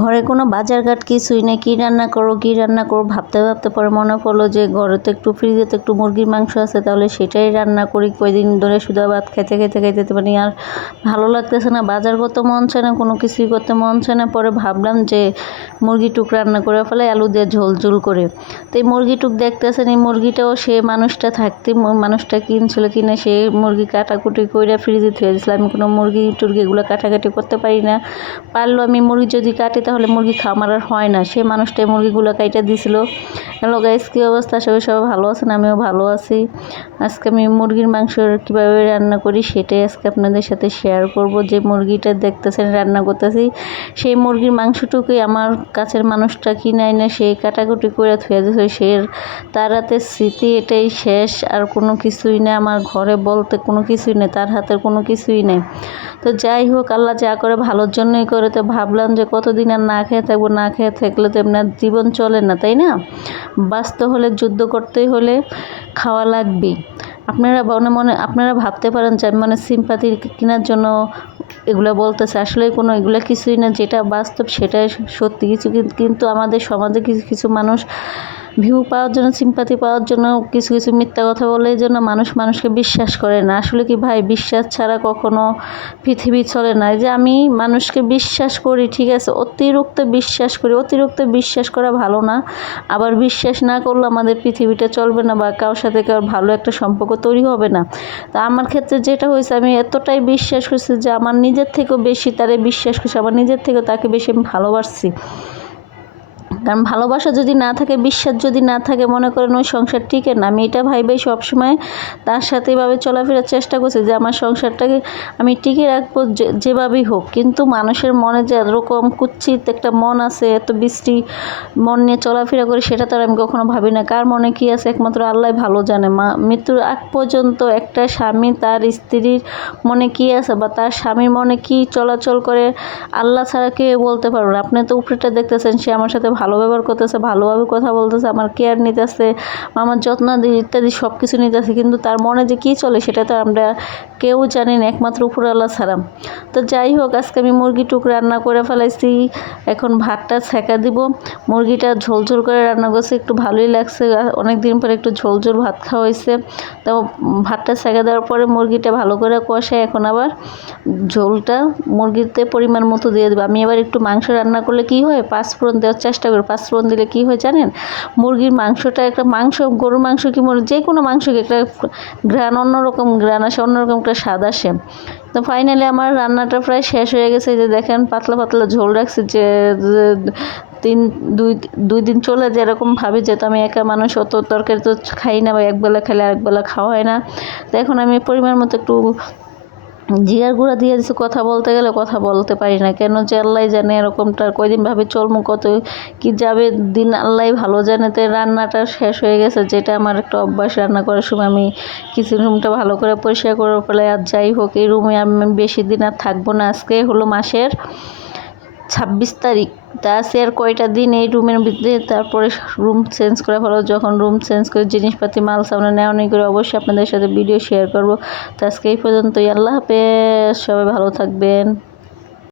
ঘরে কোনো বাজারঘাট কিছুই নেই, কী রান্না করো ভাবতে ভাবতে পরে মনে পড়লো যে ঘরে তো একটু ফ্রিজে তো একটু মুরগির মাংস আছে, তাহলে সেটাই রান্না করি। কয়দিন ধরে শুধু ভাত খেতে খেতে খেতে তো মানে আর ভালো লাগতেছে না, বাজার করতে মন চায় না, কোনো কিছুই করতে মন চায় না। পরে ভাবলাম যে মুরগি টুক রান্না করে ফেলে আলু দিয়ে ঝোল ঝোল করে। তো এই মুরগি টুক দেখতেছেন, এই মুরগিটাও সে মানুষটা থাকতে মানুষটা কিনছিল, কিনে সে মুরগি কাটাকুটি করে ফ্রিজে থুয়ে দিয়েছিল। আমি কোনো মুরগি টুরগি এগুলো কাটাকাটি করতে পারি না, পারলেও আমি মুরগি যদি কাটি তাহলে মুরগি খামার আর হয় না। সে মানুষটাই মুরগিগুলো কাইটা দিছিল। হ্যালো গাইস, কী অবস্থা? সবাই ভালো আছেন? আমিও ভালো আছি। আজকে আমি মুরগির মাংস কীভাবে রান্না করি সেটাই আজকে আপনাদের সাথে শেয়ার করব। যে মুরগিটা দেখতেছেন রান্না করতেছি, সেই মুরগির মাংসটুকুই আমার কাছের মানুষটা কিনে আইনে সেই কাটাকুটি করে থুয়ে দিয়েছে। সে তার হাতের স্মৃতি এটাই শেষ, আর কোনো কিছুই নেই আমার ঘরে বলতে, কোনো কিছুই নেই, তার হাতের কোনো কিছুই নেই। তো যাই হোক, আল্লাহ যা করে ভালোর জন্যই করে। তো ভাবলাম যে কতদিন আর না খেয়ে থাকবো, না খেয়ে থাকলে তো এমনি জীবন চলে না, তাই না? বাঁচতে হলে, যুদ্ধ করতেই হলে খাওয়া লাগবেই। আপনারা ভাবতে পারেন যে মানে সিম্পাথি কেনার জন্য এগুলো বলতেছে, আসলে কোনো এগুলো কিছুই না, যেটা বাস্তব সেটাই সত্যি। কিন্তু আমাদের সমাজে কিছু কিছু মানুষ ভিউ পাওয়ার জন্য, সিম্পাথি পাওয়ার জন্য কিছু কিছু মিথ্যা কথা বলে, এই জন্য মানুষকে বিশ্বাস করে না। আসলে কি ভাই, বিশ্বাস ছাড়া কখনো পৃথিবী চলে না। যে আমি মানুষকে বিশ্বাস করি, ঠিক আছে, অতিরিক্ত বিশ্বাস করি। অতিরিক্ত বিশ্বাস করা ভালো না, আবার বিশ্বাস না করলে আমাদের পৃথিবীটা চলবে না, বা কারোর সাথে কারোর ভালো একটা সম্পর্ক তৈরি হবে না। তা আমার ক্ষেত্রে যেটা হয়েছে, আমি এতটাই বিশ্বাস করছি যে আমার নিজের থেকেও বেশি তারে বিশ্বাস করছি, আমার নিজের থেকেও তাকে বেশি আমি ভালোবাসছি। কারণ ভালোবাসা যদি না থাকে, বিশ্বাস যদি না থাকে, মনে করেন ওই সংসার টিকে না। আমি এটা ভাইবাই সবসময় তার সাথে এভাবে চলাফেরার চেষ্টা করছি যে আমার সংসারটাকে আমি টিকে রাখবো যেভাবেই হোক। কিন্তু মানুষের মনে যে এরকম কুৎসিত একটা মন আছে, এত বৃষ্টি মন নিয়ে চলাফেরা করে, সেটা তো আর আমি কখনো ভাবি না। কার মনে কী আছে একমাত্র আল্লাহ ভালো জানে। মৃত্যুর আগ পর্যন্ত একটা স্বামী তার স্ত্রীর মনে কী আছে, বা তার স্বামীর মনে কী চলাচল করে, আল্লাহ ছাড়া কেউ বলতে পারবে না। আপনি তো উপরেটা দেখতেছেন, সে আমার সাথে ভালো ব্যবহার করতেছে, ভালোভাবে কথা বলতেছে, আমার কেয়ার নিতেছে, আমার যত্ন ইত্যাদি সব কিছু নিতেছে, কিন্তু তার মনে যে কী চলে সেটা তো আমরা কেউ জানি না, একমাত্র উপর আল্লাহ ছাড়া। তো যাই হোক, আজকে আমি মুরগি টুক রান্না করে ফেলাইছি। এখন ভাতটা ছেঁকা দিব। মুরগিটা ঝোল ঝোল করে রান্না করছি, একটু ভালোই লাগছে। অনেক দিন পরে একটু ঝোল ঝোল ভাত খাওয়া হয়েছে। তো ভাতটা ছেঁকা দেওয়ার পরে মুরগিটা ভালো করে কষায় এখন আবার ঝোলটা মুরগিতে পরিমাণ মতো দিয়ে দেবো। আমি এবার একটু মাংস রান্না করলে কি হয়, পাঁচফোড়ন দেওয়ার চেষ্টা করি। পাঁচফোড়ন দিলে কি হয় জানেন, মুরগির মাংসটা একটা গরুর মাংস কি যে কোনো মাংসকে একটা ঘ্রাণ, অন্যরকম ঘ্রাণ আসে, অন্যরকম একটা স্বাদ আসে। তো ফাইনালি আমার রান্নাটা প্রায় শেষ হয়ে গেছে। যে দেখেন পাতলা পাতলা ঝোল রাখছি, যে দুই দিন চলে যায় এরকম ভাবি, যে তো আমি একা মানুষ, অত তরকারি তো খাই না, বা একবেলা খেলে আরেকবেলা খাওয়া হয় না। তো এখন আমি পরিমাণ মতো একটু জিরার গুঁড়া দিয়ে দিচ্ছি। কথা বলতে গেলে কথা বলতে পারি না, কেন যে আল্লাহ জানে। এরকমটা কয়দিন ভাবে চলমু, কত কি যাবে দিন আল্লাহ ভালো জানে। তো রান্নাটা শেষ হয়ে গেছে, যেটা আমার একটা অভ্যাস। রান্না করার সময় আমি কিচেন রুমটা ভালো করে পরিষ্কার করে ফেলে। আর যাই হোক, এই রুমে আমি বেশি দিন আর থাকবো না। আজকে হলো মাসের 26 তারিখ। তা আছে আর কয়টা দিন এই রুমের ভিতরে, তারপরে রুম চেঞ্জ করে ফেলো। যখন রুম চেঞ্জ করে জিনিসপাতি মাল সামনে নেওয়া নেই করে, অবশ্যই আপনাদের সাথে ভিডিও শেয়ার করবো। তো আজকে এই পর্যন্তই। আল্লাহ হাফেজ, সবাই ভালো থাকবেন।